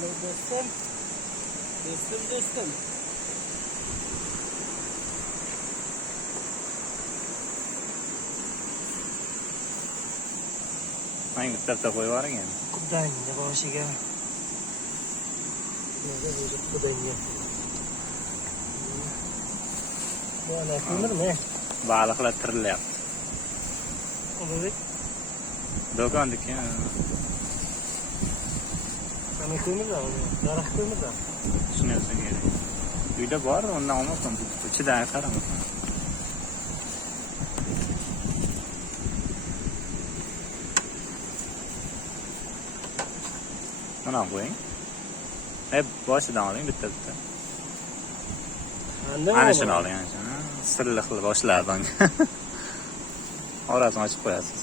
Dostum. Hangi bitta qo'yib yuboring endi. Qudangni boshiga. Nega o'zi qudangga. Bu ana ko'mirmi? Baliqlar tirilyapti. O'zi Do'kondiki. ana ko'mirda, daraxt ko'mirda. Tushunarsan kerak. Uyda bor, undan olmasam, ichidan qaramasam. Mana qo'ying. Boshidan oling bitta. Ana shuni oling, ana shuni. Sirli qilib boshladim. Orasini ochib qo'yasiz.